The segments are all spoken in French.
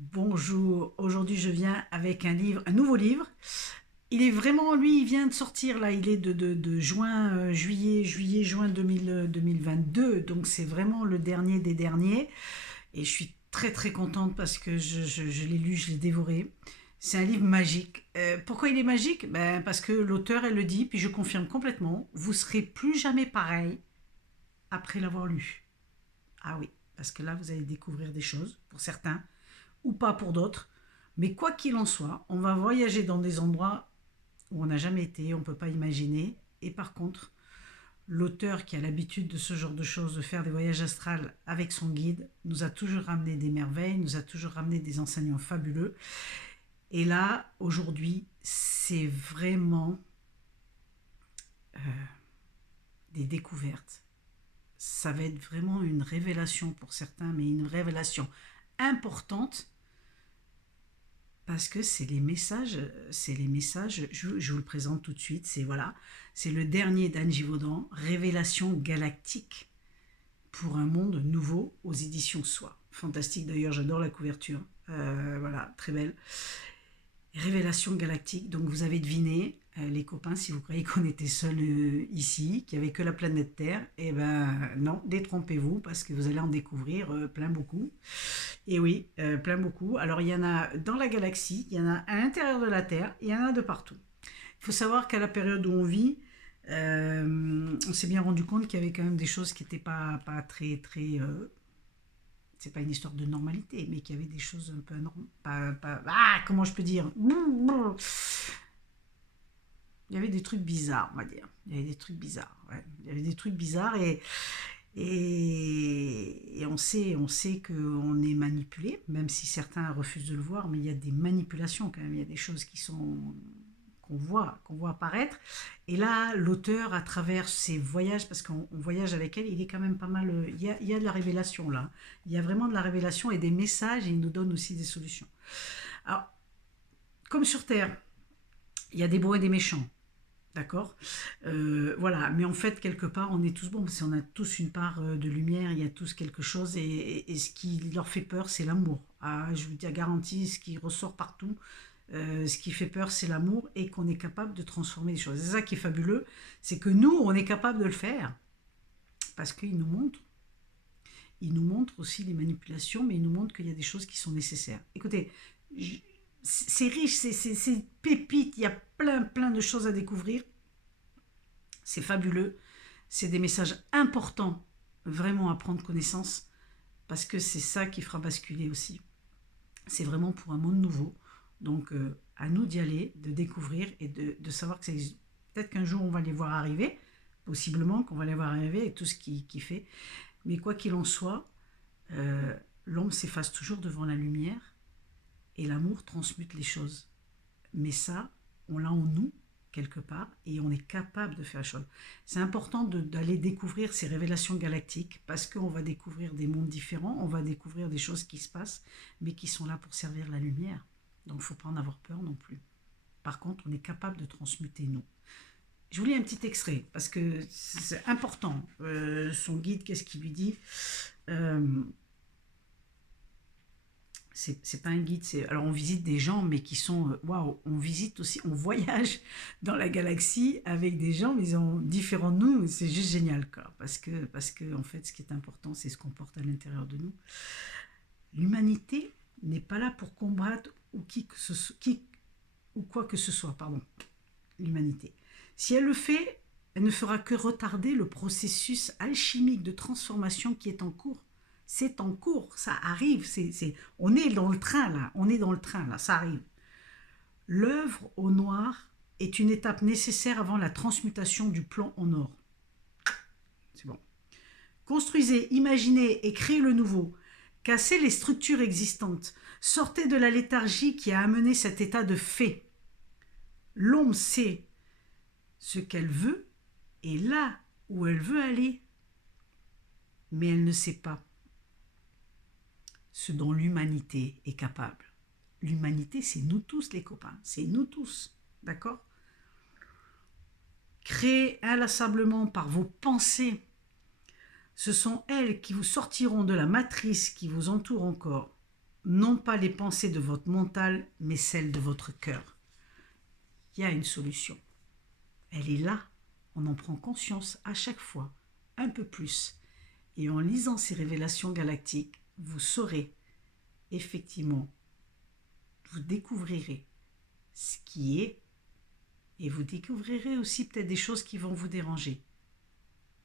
Bonjour, aujourd'hui je viens avec un livre, un nouveau livre. Il est vraiment, lui, il vient de sortir là, il est de juin, juin 2022, donc c'est vraiment le dernier des derniers. Et je suis très très contente parce que je l'ai lu, je l'ai dévoré. C'est un livre magique. Pourquoi il est magique? Parce que l'auteur, elle le dit, puis je confirme complètement, vous serez plus jamais pareil après l'avoir lu. Ah oui, parce que là, vous allez découvrir des choses, pour certains, ou pas pour d'autres. Mais quoi qu'il en soit, on va voyager dans des endroits où on n'a jamais été, on ne peut pas imaginer. Et par contre, l'auteur qui a l'habitude de ce genre de choses, de faire des voyages astrales avec son guide, nous a toujours ramené des merveilles, nous a toujours ramené des enseignements fabuleux. Et là, aujourd'hui, c'est vraiment des découvertes. Ça va être vraiment une révélation pour certains, mais une révélation importante parce que c'est les messages, je vous le présente tout de suite, c'est voilà, c'est le dernier d'Anne Givaudan, Révélation galactique pour un monde nouveau aux éditions Soi. Fantastique d'ailleurs, j'adore la couverture, voilà, très belle. Révélation galactique, donc vous avez deviné, les copains, si vous croyez qu'on était seuls ici, qu'il n'y avait que la planète Terre, eh ben non, détrompez-vous parce que vous allez en découvrir plein beaucoup. Et oui, plein beaucoup. Alors il y en a dans la galaxie, il y en a à l'intérieur de la Terre, il y en a de partout. Il faut savoir qu'à la période où on vit, on s'est bien rendu compte qu'il y avait quand même des choses qui n'étaient pas très, très. C'est pas une histoire de normalité, mais qu'il y avait des choses un peu anormales. Comment je peux dire? Il y avait des trucs bizarres, on va dire. Il y avait des trucs bizarres. Ouais. Il y avait des trucs bizarres et on sait qu'on est manipulé, même si certains refusent de le voir, mais il y a des manipulations quand même, il y a des choses qu'on voit apparaître. Et là, l'auteur, à travers ses voyages, parce qu'on voyage avec elle, il est quand même pas mal. Il y a de la révélation là. Il y a vraiment de la révélation et des messages, et il nous donne aussi des solutions. Alors, comme sur Terre, il y a des bons et des méchants. D'accord. Voilà, mais en fait, quelque part, on est tous bons, parce qu'on a tous une part de lumière, il y a tous quelque chose, et ce qui leur fait peur, c'est l'amour. Ah, je vous dis à garantie, ce qui ressort partout, ce qui fait peur, c'est l'amour, et qu'on est capable de transformer les choses. C'est ça qui est fabuleux, c'est que nous, on est capable de le faire, parce ils nous montrent aussi les manipulations, mais ils nous montrent qu'il y a des choses qui sont nécessaires. Écoutez, c'est riche, c'est pépite, il y a plein de choses à découvrir. C'est fabuleux. C'est des messages importants vraiment à prendre connaissance parce que c'est ça qui fera basculer aussi. C'est vraiment pour un monde nouveau. Donc à nous d'y aller, de découvrir et de savoir que ça existe. Peut-être qu'un jour on va les voir arriver, possiblement qu'on va les voir arriver et tout ce qui fait. Mais quoi qu'il en soit, l'ombre s'efface toujours devant la lumière et l'amour transmute les choses. Mais ça, on l'a en nous, quelque part, et on est capable de faire les choses. C'est important d'aller découvrir ces révélations galactiques, parce qu'on va découvrir des mondes différents, on va découvrir des choses qui se passent, mais qui sont là pour servir la lumière. Donc il ne faut pas en avoir peur non plus. Par contre, on est capable de transmuter nous. Je vous lis un petit extrait, parce que c'est important. Son guide, qu'est-ce qu'il lui dit? euh, c'est pas un guide, c'est alors on visite des gens mais qui sont waouh, on visite aussi, on voyage dans la galaxie avec des gens mais ils sont différents de nous, c'est juste génial quoi, parce que en fait ce qui est important c'est ce qu'on porte à l'intérieur de nous. L'humanité n'est pas là pour combattre qui ou quoi que ce soit, pardon. L'humanité, si elle le fait, elle ne fera que retarder le processus alchimique de transformation qui est en cours. C'est en cours, ça arrive, on est dans le train là, on est dans le train là, ça arrive. L'œuvre au noir est une étape nécessaire avant la transmutation du plomb en or. C'est bon. Construisez, imaginez et créez le nouveau. Cassez les structures existantes. Sortez de la léthargie qui a amené cet état de fait. L'ombre sait ce qu'elle veut et là où elle veut aller, mais elle ne sait pas ce dont l'humanité est capable. L'humanité, c'est nous tous les copains, c'est nous tous, d'accord? Créées inlassablement par vos pensées, ce sont elles qui vous sortiront de la matrice qui vous entoure encore. non pas les pensées de votre mental, mais celles de votre cœur. Il y a une solution. Elle est là. On en prend conscience à chaque fois, un peu plus. Et en lisant ces révélations galactiques, vous saurez effectivement, vous découvrirez ce qui est, et vous découvrirez aussi peut-être des choses qui vont vous déranger.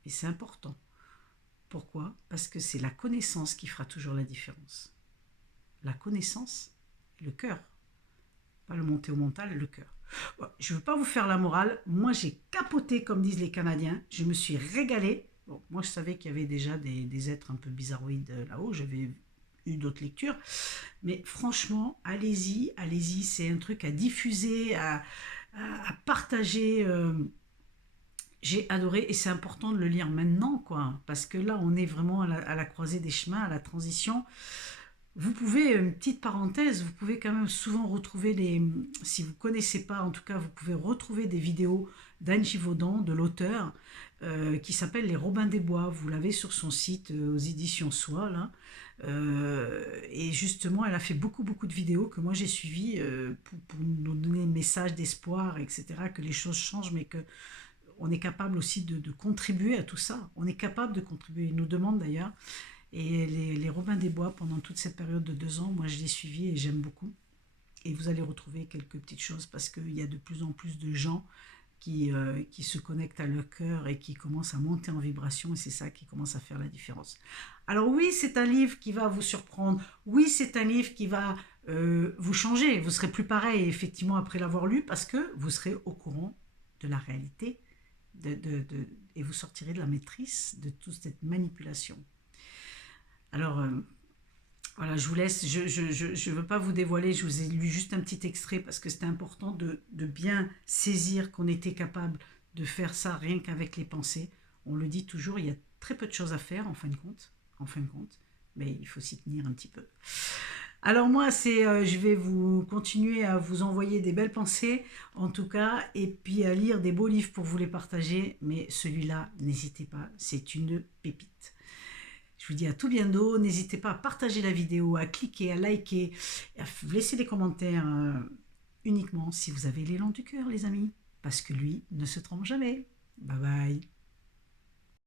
Et c'est important. Pourquoi? Parce que c'est la connaissance qui fera toujours la différence. La connaissance, le cœur. Pas le monter au mental, le cœur. Bon, je ne veux pas vous faire la morale. Moi, j'ai capoté, comme disent les Canadiens. Je me suis régalée. Bon, moi, je savais qu'il y avait déjà des êtres un peu bizarroïdes là-haut. J'avais eu d'autres lectures. Mais franchement, allez-y, allez-y. C'est un truc à diffuser, à partager. J'ai adoré et c'est important de le lire maintenant, quoi. Parce que là, on est vraiment à la croisée des chemins, à la transition. Vous pouvez, une petite parenthèse, vous pouvez quand même souvent retrouver si vous ne connaissez pas, en tout cas, vous pouvez retrouver des vidéos d'Anne Givaudan, de l'auteur, qui s'appelle Les Robins des Bois. Vous l'avez sur son site aux éditions Soi, là. Et justement, elle a fait beaucoup, beaucoup de vidéos que moi j'ai suivies pour nous donner un message d'espoir, etc., que les choses changent, mais que on est capable aussi de contribuer à tout ça. On est capable de contribuer. Il nous demande d'ailleurs. Et les Robins des Bois, pendant toute cette période de 2 ans, moi je l'ai suivi et j'aime beaucoup. Et vous allez retrouver quelques petites choses parce qu'il y a de plus en plus de gens qui se connectent à leur cœur et qui commencent à monter en vibration et c'est ça qui commence à faire la différence. Alors oui, c'est un livre qui va vous surprendre. Oui, c'est un livre qui va vous changer. Vous serez plus pareil effectivement après l'avoir lu parce que vous serez au courant de la réalité et vous sortirez de la maîtrise de toute cette manipulation. Alors, voilà, je vous laisse, je veux pas vous dévoiler, je vous ai lu juste un petit extrait parce que c'était important de bien saisir qu'on était capable de faire ça rien qu'avec les pensées. On le dit toujours, il y a très peu de choses à faire en fin de compte, mais il faut s'y tenir un petit peu. Alors moi, je vais vous continuer à vous envoyer des belles pensées, en tout cas, et puis à lire des beaux livres pour vous les partager, mais celui-là, n'hésitez pas, c'est une pépite. Je vous dis à tout bientôt. N'hésitez pas à partager la vidéo, à cliquer, à liker, à laisser des commentaires uniquement si vous avez l'élan du cœur, les amis. Parce que lui ne se trompe jamais. Bye bye.